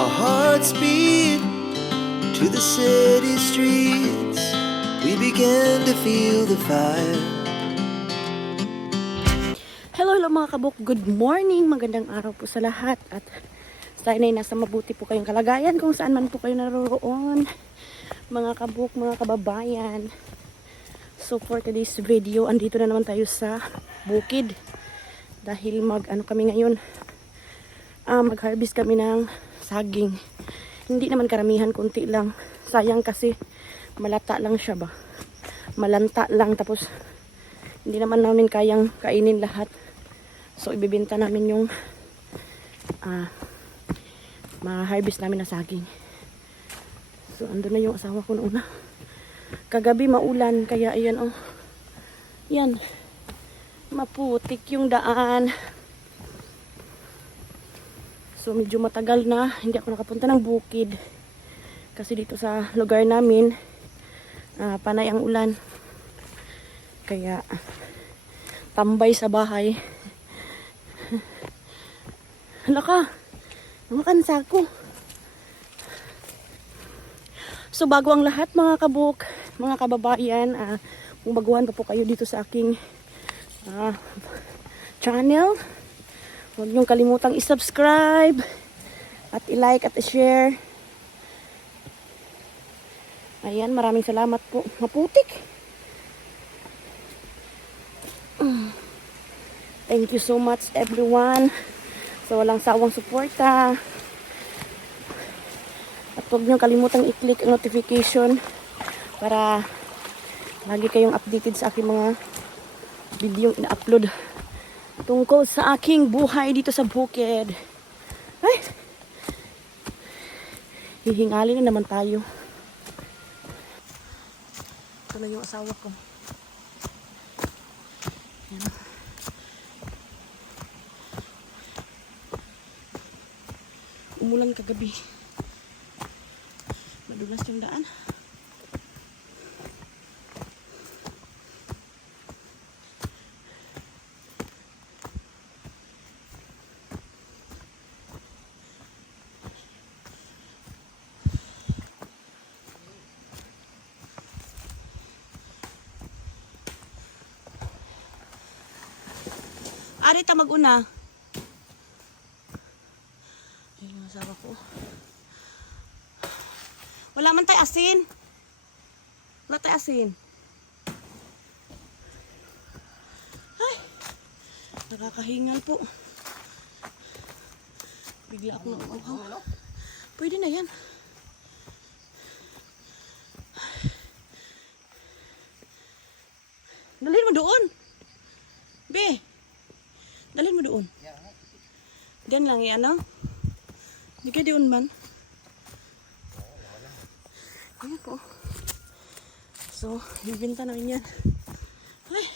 Our hearts beat to the city streets. We began to feel the fire. Hello mga kabuk, good morning, magandang araw po sa lahat at sana ay nasa mabuti po kayong kalagayan kung saan man po kayo naroroon mga kabuk, mga kababayan. So for today's video, andito na naman tayo sa bukid dahil kami ngayon, mag-harvest kami ng saging. Hindi naman karamihan, konti lang, sayang kasi malata lang siya ba, malanta lang, tapos hindi naman namin kayang kainin lahat. So ibibenta namin yung ma-harvest namin na saging. So andun na yung asawa ko noon. Kagabi maulan kaya ayan oh. Yan. Maputik yung daan. So medyo matagal na hindi ako nakapunta ng bukid. Kasi dito sa lugar namin panay ang ulan. Kaya tambay sa bahay. Hala ka, namakansa ko. So bago ang lahat mga kabuk, mga kababayan, kung baguhan pa po kayo dito sa aking channel, huwag niyong kalimutang i-subscribe at i-like at i-share. Ayan, maraming salamat po. Maputik. Thank you so much everyone. So walang sawang suporta. At huwag niyong kalimutang i-click ang notification para lagi kayong updated sa aking mga video ina-upload tungkol sa aking buhay dito sa bukid. Ay! Hihingali na naman tayo. Ito na yung asawa ko. Yan. Umulan kagabi. Madulas yung daan. Arita mag-una. Ayun yung asawa ko. Wala man tayo asin. Wala tayo asin. Ay, nakakahingal po. Bigla ako nauuhaw. Pwede na yan. Dalhin mo doon. Be. Dalhin mo doon. Diyan lang yan, no? Hindi ka doon man. Ayan po. So, ibinta namin yan. Ay.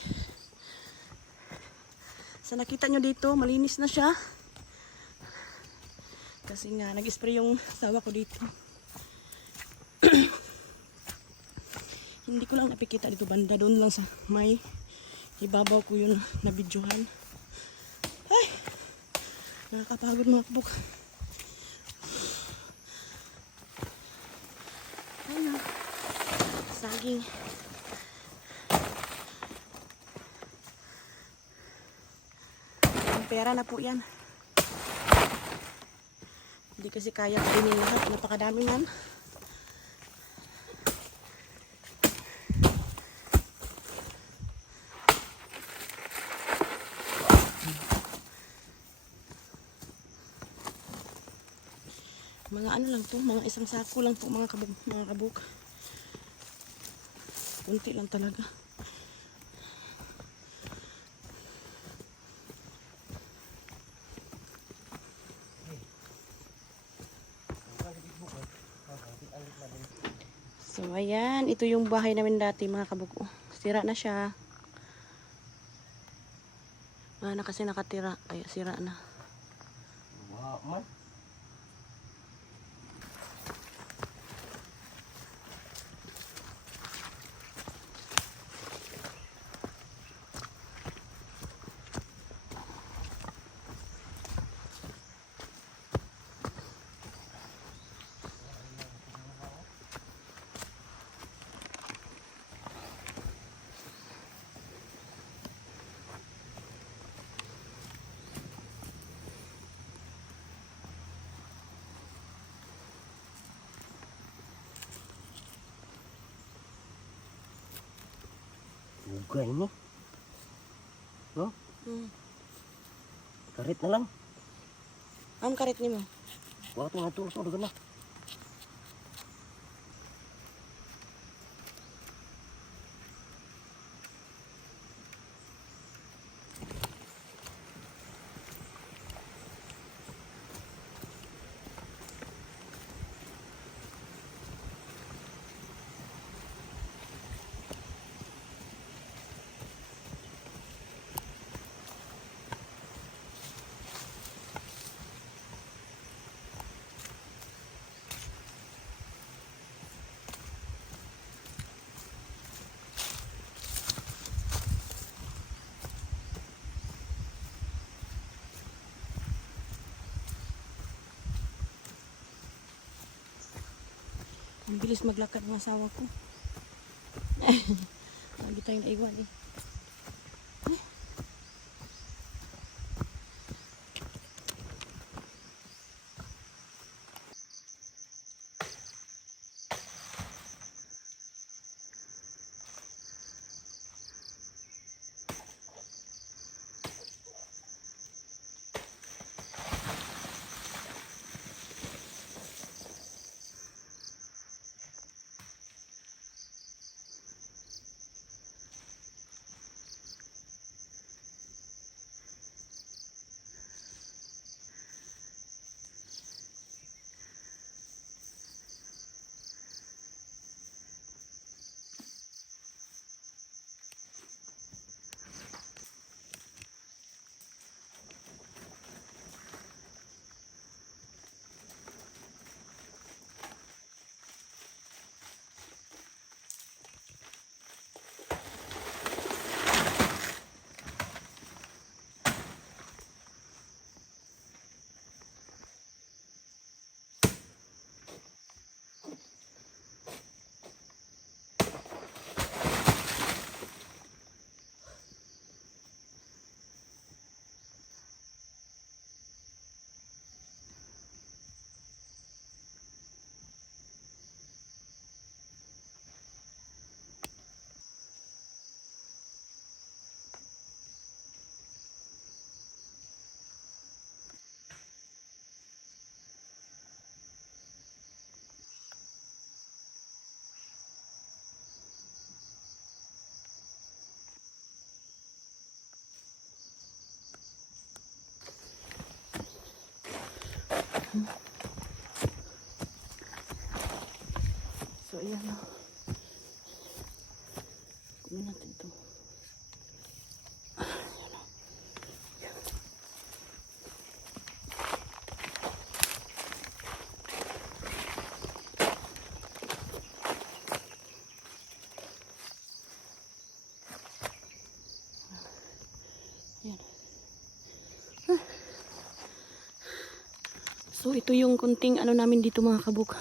Sa nakita nyo dito, malinis na siya. Kasi nga, nag-spray yung sawa ko dito. Hindi ko lang napikita dito banda. Doon lang sa may ibabaw ko yun na videohan. Ay. Nakakapagod mga kabuk. Ayun. Saging. Ang pera na po yan. Hindi kasi kaya kainin lahat. Napakadami man. Mga ano lang to, mga isang sako lang po mga kabuk. Kunti lang talaga. So ayan, ito yung bahay namin dati mga kabuk. Sira na siya. Na kasi nakatira, kaya sira na. Wow, Dugay mo. No? Hmm. Karit na lang. Ang karit ni mo. Waktu nga tulog mo, na. Ang bilis maglakad ng asawa ko. Lagi tayong naiwan eh. So, ayan na. Kunin natin ito. Ayan. So, ito yung kunting ano namin dito mga kabuk.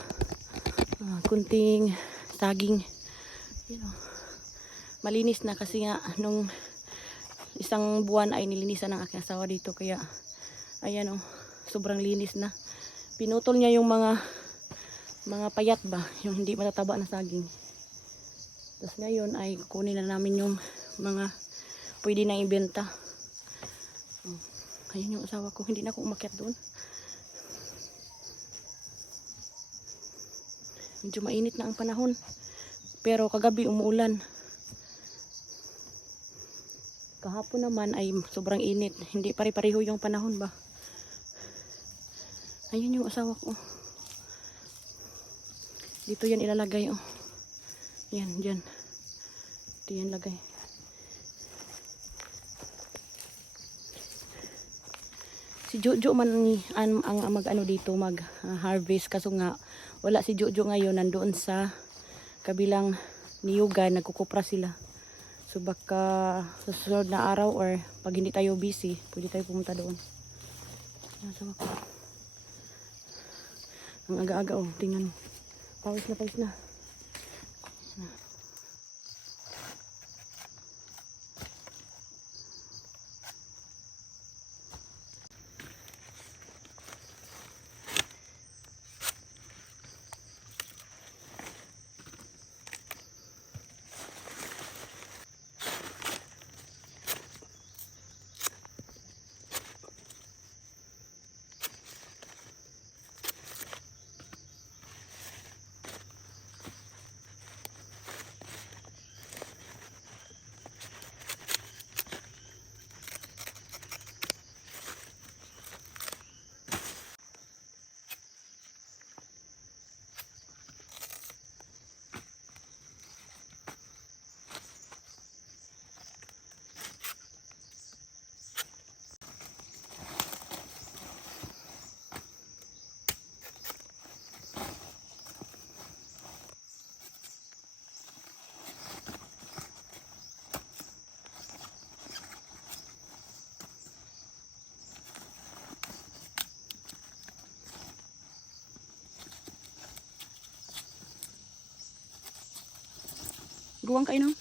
Kunting saging. You know, malinis na kasi nga nung isang buwan ay nilinisan ng aking asawa dito. Kaya, ayan o, sobrang linis na. Pinutol niya yung mga payat ba, yung hindi matataba na saging. Tapos ngayon ay kunin na namin yung mga pwede na ibenta. Ayun yung asawa ko, hindi na ako umakyat doon. Medyo mainit na ang panahon. Pero kagabi umuulan. Kahapon naman ay sobrang init. Hindi pare-pareho yung panahon ba. Ayun yung asawa ko. Dito yan ilalagay. Oh. Yan, dyan. Dito yan lagay. Si Jojo man ang mag-ano dito, mag-harvest. Kaso nga, wala si Jojo ngayon, nandoon sa kabilang niyugan, nagkukupra sila. So baka sa susunod na araw or pag hindi tayo busy, pwede tayo pumunta doon. Sama ko. Ang aga-aga oh, tingnan mo. Pawis na, pawis na. Guwang kayo, no?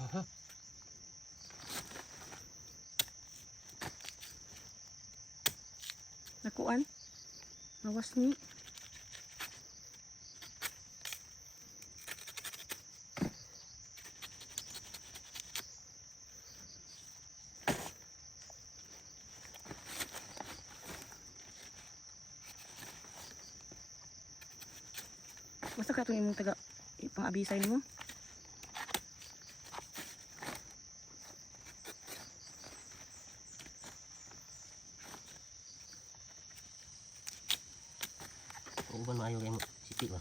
Aha. Nakuan. Nawas ni. Basta ka itong imong taga pang-abisay mo. Uban maayo kayo sipi ba?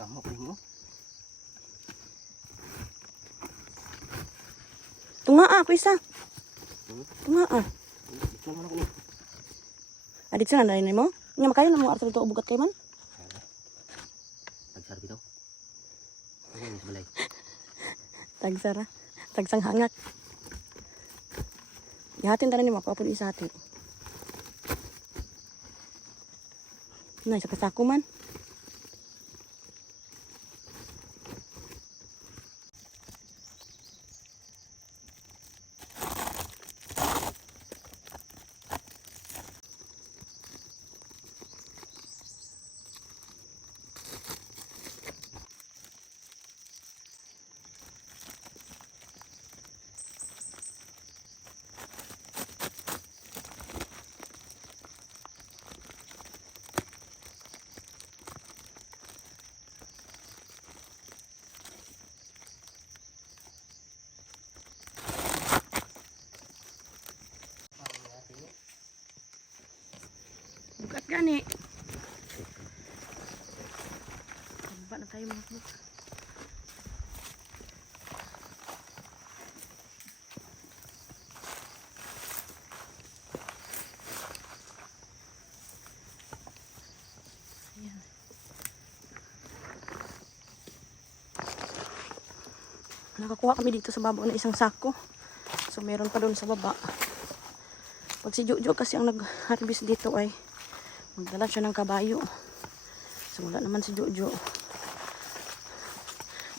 Tama po mo. Tunga ako isa. Tunga Ito man ako ni. Adit sa nanay mo? Nga makayo na mo arto to ubugat kay man. Tagsar bitaw. Ano ni balay? Tagsara. Tagsang hangak. Ihatin tanan ni mo ako isa hati. Nay sa kasako man. Bukat gani. Tamba na tayo mga kabuk. Ayan. Nakakuha kami dito sa babaw na isang sako. So meron pa doon sa baba. Pag si Jojo kasi ang nag-harvest dito ay magdala siya ng kabayo. So wala naman si Jojo.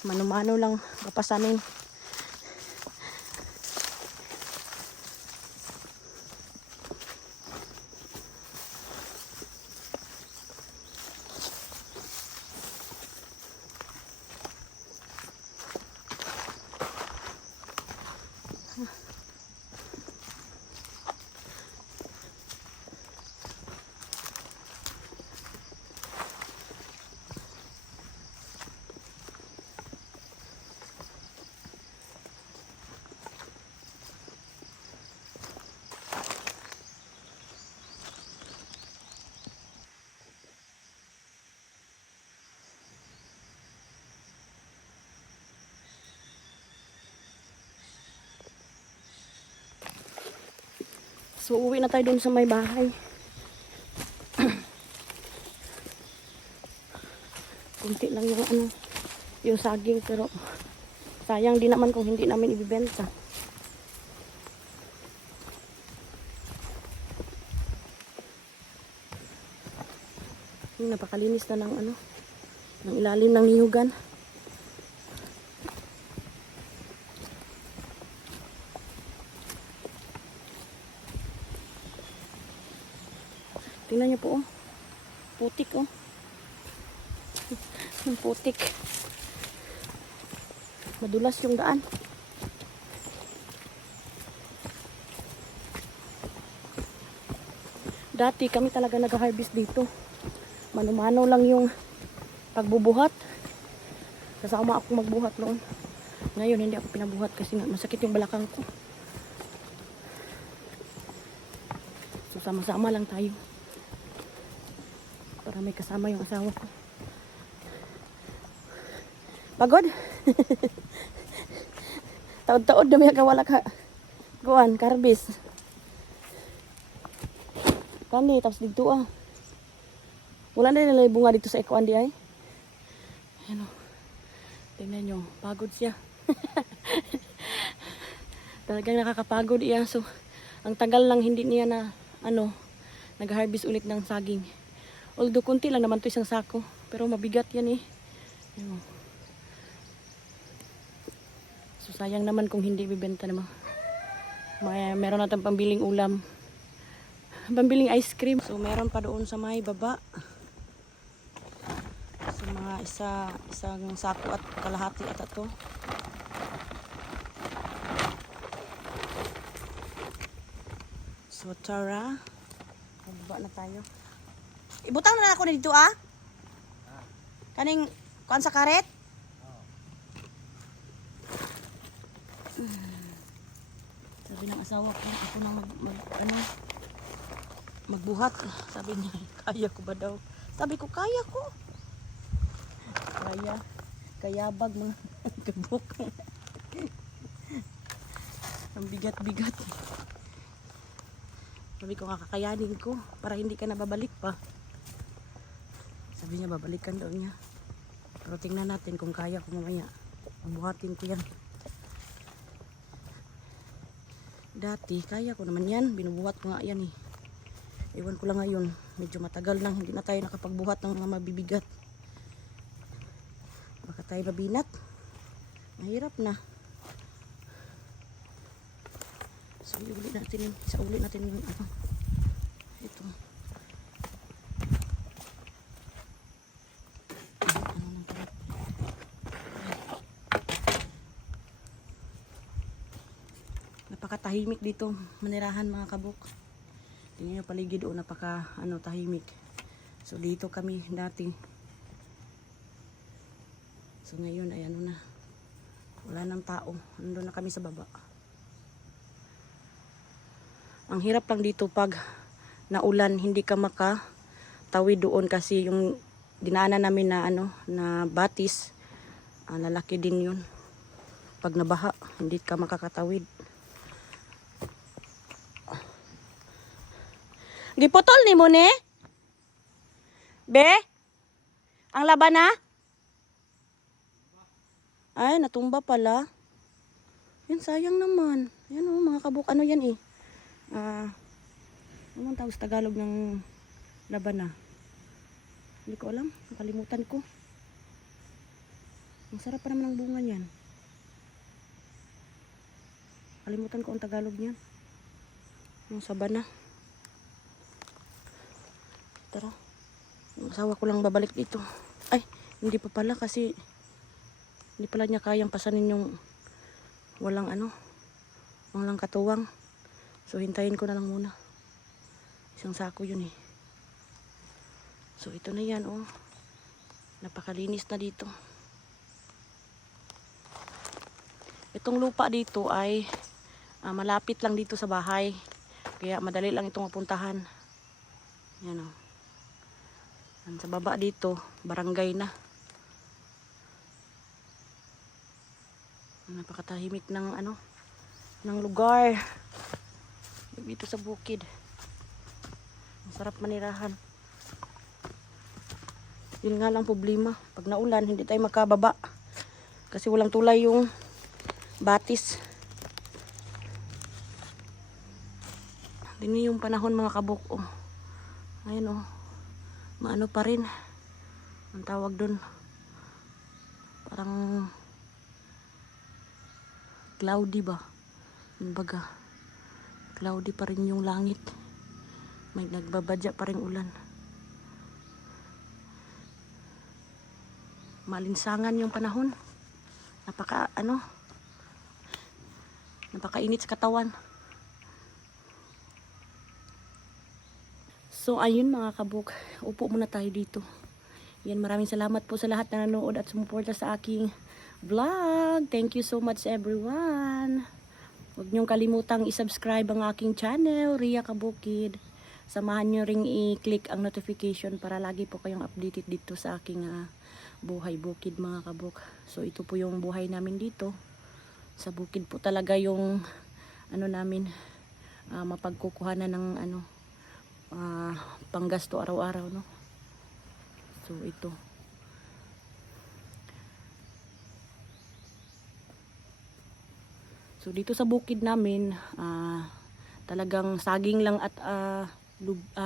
Mano-mano lang kapasanin. So uwi na tayo dun sa may bahay. Kunti lang yung yung saging, pero sayang din naman kung hindi namin ibibenta. Napakalinis na ng ano, ng ilalim ng niyugan. Tingnan niyo po, oh. Putik, oh. Ang putik. Madulas yung daan. Dati kami talaga nag-harvest dito. Mano-mano lang yung pagbubuhat. Kasama ako magbuhat noon. Ngayon hindi ako pinabuhat kasi masakit yung balakang ko. So sama-sama lang tayo. Para may kasama yung asawa ko. Pagod? Taod-taod na may kawala ka. Kuan, karbis. Kani, tapos dito ah. Wala na nila bunga dito sa ikuan di ay. Ayan o. Tingnan nyo, pagod siya. Talagang nakakapagod iya. So, ang tagal lang hindi niya na, nag-harvest ulit ng saging. Although, kunti lang naman to isang sako. Pero mabigat yan eh. Ayan o. So, sayang naman kung hindi bibenta naman. Meron natin pambiling ulam. Pambiling ice cream. So, meron pa doon sa may baba. So, mga isang sako at kalahati at ito. So, tara. Magbaba na tayo. Ibutang na ako na dito ah. Kaning kuan sa karet? Sabi ng asawa ko, ako na magbuhat. Sabi niya, kaya ko ba daw? Sabi ko, kaya ko. Kayabag mga kabuk. Ang bigat-bigat. Sabi ko, kakakayanin ko para hindi ka nababalik pa. Sabi niya, babalikan daw niya. Pero tingnan natin kung kaya ko mamaya. Buhatin ko yan. Dati, kaya ko naman yan. Binubuhat ko nga yan eh. Iwan ko lang ngayon. Medyo matagal nang hindi na tayo nakapagbuhat ng mga mabibigat. Baka tayo mabinat. Mahirap na. So, ulit natin. Ito. Napakatahimik dito manirahan mga kabuk. Tingnan nyo paligid o napaka tahimik. So dito kami dati. So ngayon ay na. Wala nang tao. Nandun na kami sa baba. Ang hirap lang dito pag naulan, hindi ka makatawid doon kasi yung dinaanan namin na na batis, lalaki din yun. Pag nabaha, hindi ka makakatawid. Giputol ni mo ne? Be? Ang laban na? Ay, natumba pala. Yan, sayang naman. Yan mga kabuk. Ano yan eh? Anong tawag sa Tagalog ng laban na? Hindi ko alam. Nakalimutan ko. Ang sarap pa naman ng bunga niyan. Kalimutan ko ang Tagalog niyan. Yung sabana. Tara. Yung asawa ko lang babalik dito. Ay, hindi pa pala kasi hindi pala niya kayang pasanin yung walang katuwang. So, hintayin ko na lang muna. Isang sako yun eh. So, ito na yan oh. Napakalinis na dito. Itong lupa dito ay malapit lang dito sa bahay. Kaya madali lang itong mapuntahan. Yan oh. Sa baba dito, barangay na. Napakatahimik ng ng lugar. Dito sa bukid. Ang sarap manirahan. Yun nga lang problema. Pag naulan, hindi tayo makababa. Kasi walang tulay yung batis. Dini yung panahon mga kabuk. Oh. Ayan oh. maano pa rin. Ang tawag dun, parang cloudy ba? Kumbaga, cloudy pa rin yung langit. May nagbabadya pa rin ulan. Malinsangan yung panahon. Napakainit sa katawan. So ayun mga kabuk, upo muna tayo dito. Yan, maraming salamat po sa lahat na nanood at sumuporta sa aking vlog. Thank you so much everyone. Huwag niyong kalimutang i-subscribe ang aking channel, Ria Kabukid. Samahan niyo ring i-click ang notification para lagi po kayong updated dito sa aking buhay bukid mga kabuk. So ito po yung buhay namin dito. Sa bukid po talaga yung namin, mapagkukuhanan ng panggasto araw-araw, no? So ito. So dito sa bukid namin, talagang saging lang at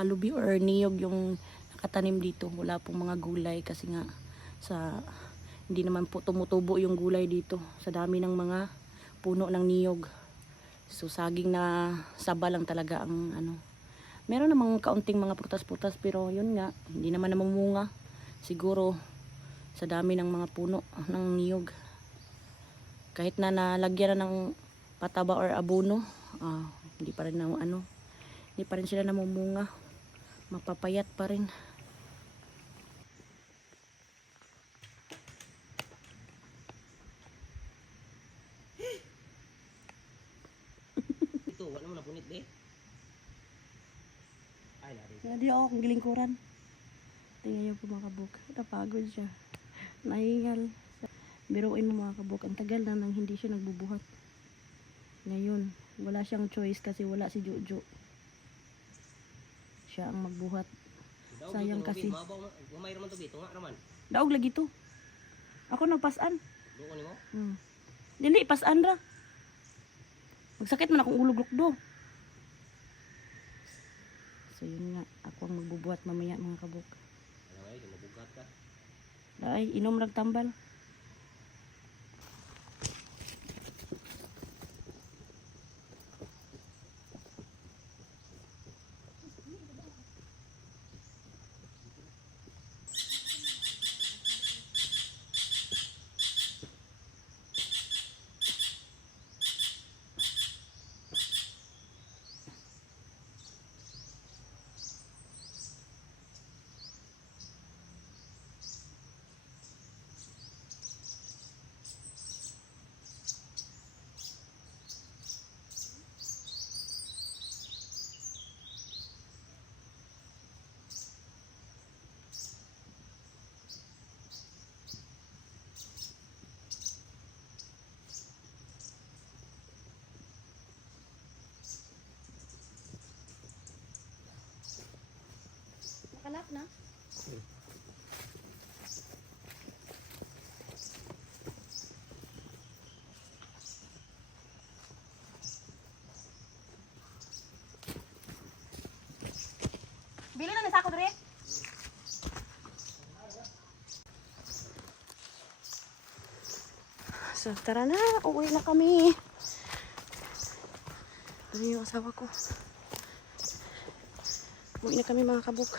lubi or niyog yung nakatanim dito. Wala pong mga gulay kasi nga hindi naman po tumutubo yung gulay dito sa dami ng mga puno ng niyog. So saging na saba lang talaga ang Meron namang kaunting mga prutas-prutas pero yun nga, hindi naman namumunga. Siguro sa dami ng mga puno ng niyog. Kahit na nalagyan na ng pataba or abono, hindi pa rin hindi pa rin sila namumunga. Mapapayat pa rin. Ito, wala mo na punit eh. Ay, lari. Hindi ako kung gilingkuran. Tingnan niyo po mga kabuk. Napagod siya. Nahingal. Biruin mo mga kabuk. Ang tagal na nang hindi siya nagbubuhat. Ngayon, wala siyang choice kasi wala si Jojo. Siya ang magbuhat. Sayang kasi. Gumay raman to bito nga raman. Daog lagi to. Ako nagpasan. Duko nimo? Dili, pasan ra. Magsakit man akong ulog lukdo. So yun nga, ako ang magbubuhat mamaya mga kabuk. Ay, mabugat ka. Dahil inom rag tambal. Nakalap na? Bili na nasa ako dre. So tara na, uwi na kami. Ano yung asawa ko? Uwi na kami mga kabuk.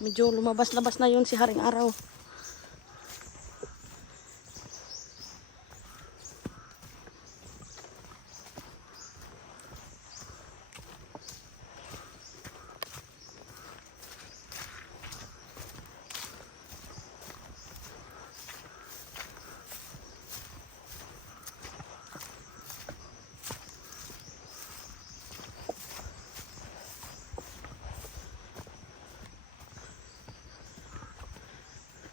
Medyo lumabas-labas na yun si Haring Araw.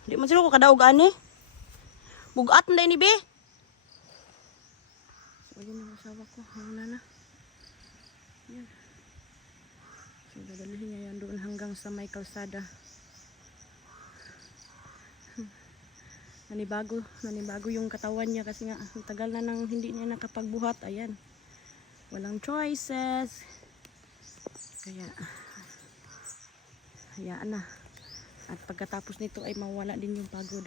Di man sila ko kadaog ani. Bugat na ni be. So yun ang asawa ko. Muna na. Yan. So dadalhin niya yan doon hanggang sa may kalsada. Nanibago yung katawan niya kasi nga ang tagal na nang hindi niya nakapagbuhat. Ayan. Walang choices. Kaya hayaan na. At pagkatapos nito ay mawala din yung pagod.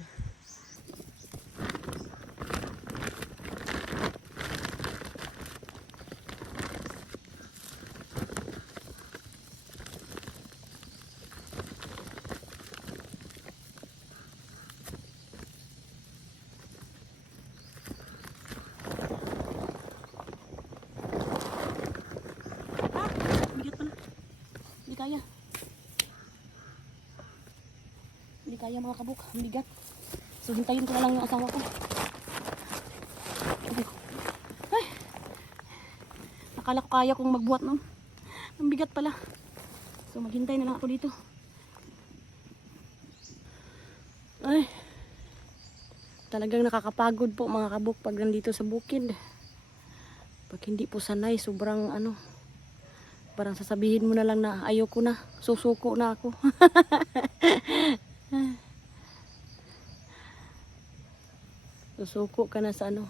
Bigat pala. Hindi kaya. Hindi kaya mga kabuk. Ang bigat. So hintayin ko na lang yung asawa ko. Ay. Akala ko kaya kong magbuhat nun. Ang bigat pala. So maghintay na lang ako dito. Ay. Talagang nakakapagod po mga kabuk pag nandito sa bukid. Pag hindi po sanay, sobrang ano. Parang sasabihin mo na lang na ayoko na, susuko na ako. Susuko ka na sa ano.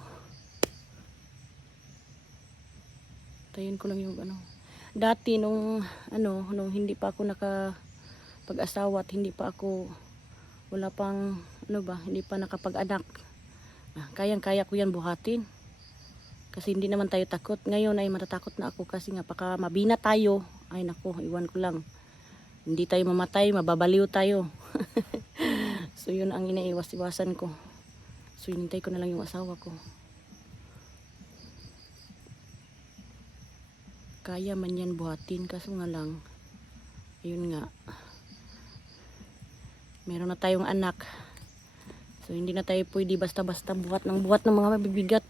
Tayin ko lang yung ano. Dati nung hindi pa ako nakapag-asawa at hindi pa ako wala pang hindi pa nakapag-anak. Kayang-kaya ko yan buhatin. Kasi hindi naman tayo takot. Ngayon ay matatakot na ako kasi nga baka mabina tayo. Ay nako, iwan ko lang. Hindi tayo mamatay, mababaliw tayo. So yun ang inaiwas-iwasan ko. So hinintay ko na lang yung asawa ko. Kaya man yan buhatin, kaso nga lang, ayun nga, meron na tayong anak. So hindi na tayo pwede basta-basta buhat ng mga mabibigat.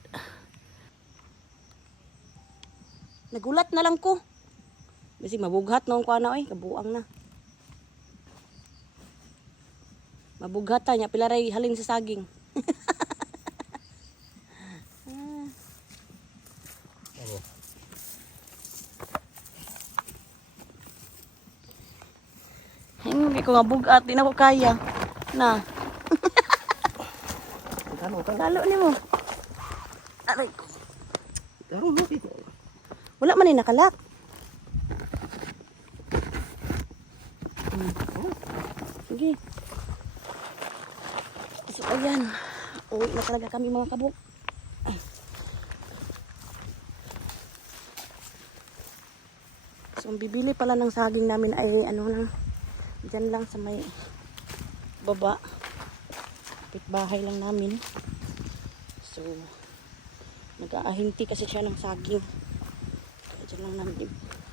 Nagulat na lang ko. Kasi mabughat na ko na kabuang na. Mabughat ta nya pilaray halin sa saging. Hindi ko nga bugat, di na ko kaya. Na. Lalo ni mo. Aray. Wala man ay nakalak. Sige. So ayan. Uwi na talaga kami mga kabuk. So ang bibili pala ng saging namin ay dyan lang sa may baba. Bahay lang namin. So nag-aahinti kasi siya ng saging. Diyan lang namin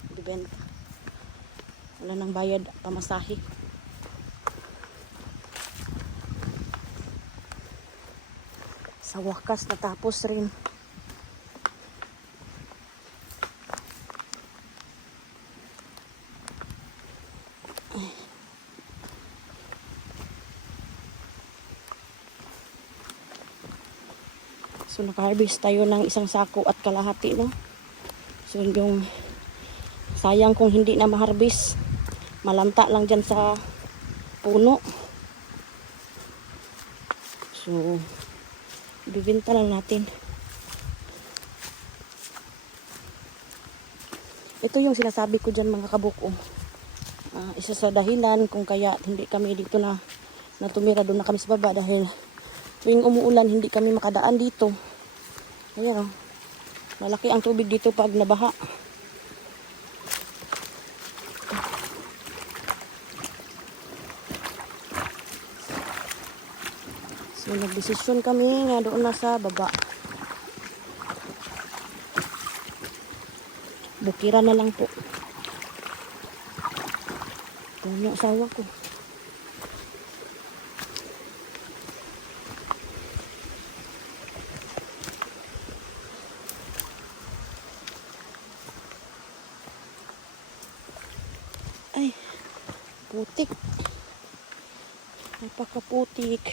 ibibenta. Wala nang bayad pamasahe. Sa wakas natapos rin. So naka-harvest tayo ng isang sako at kalahati, no? So yung sayang kung hindi na ma-harvest. Malanta lang dyan sa puno. So bibenta lang natin. Ito yung sinasabi ko dyan mga kabuko. Isa sa dahilan kung kaya hindi kami dito na tumira, doon na kami sa baba dahil tuwing umuulan hindi kami makadaan dito. Ayan, malaki ang tubig dito pag nabaha. So nagdesisyon kami nga doon na sa baba. Bukira na lang po. Ito yung asawa ko. Ay, putik. Napakaputik.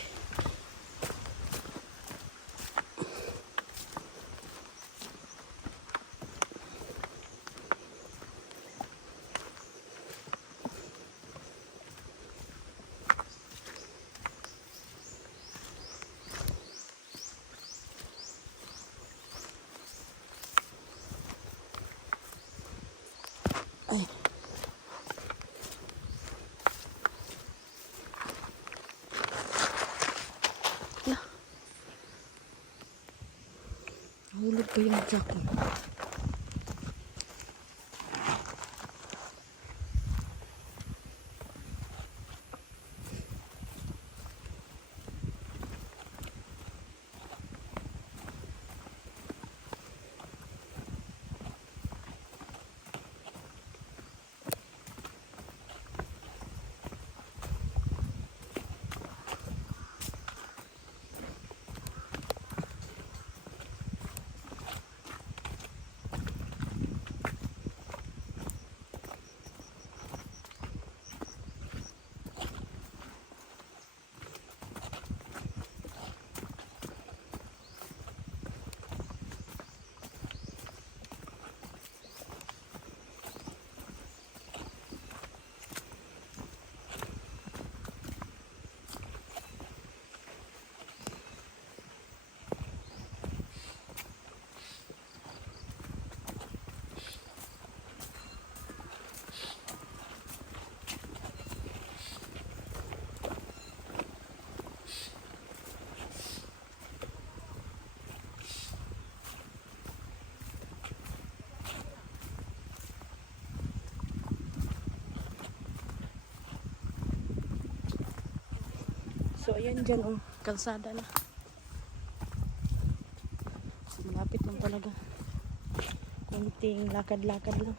Ay. Nahulog pa yung jack ko. So, ayan dyan, oh. Kalsada na. Malapit lang talaga. Kunting lakad-lakad lang.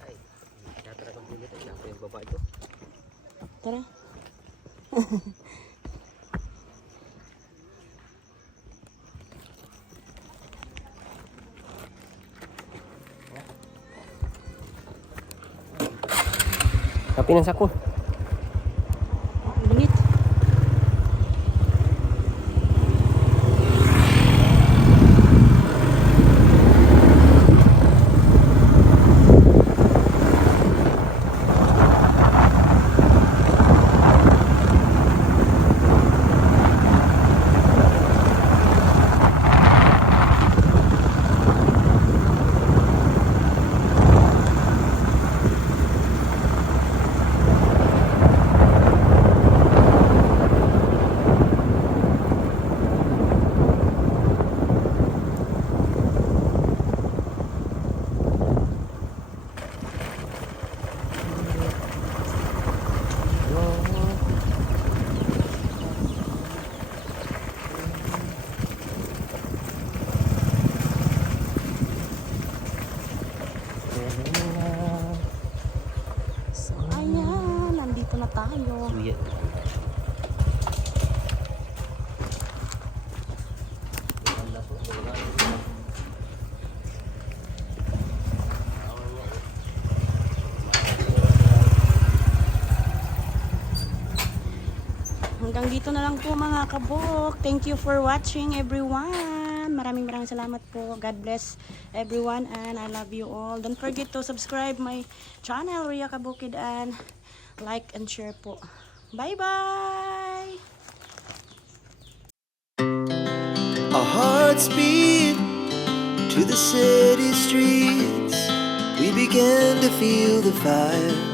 Ay, tara kang punit ay nako yung baba ito. Tara. Kapi ng sako. Bunit. So, ayan. Nandito na tayo. Suya. Hanggang dito na lang po mga kabuk. Thank you for watching everyone. Maraming salamat po. God bless everyone and I love you all. Don't forget to subscribe my channel, Ria Kabukid, and like and share po. Bye-bye! Our hearts beat to the city streets. We began to feel the fire.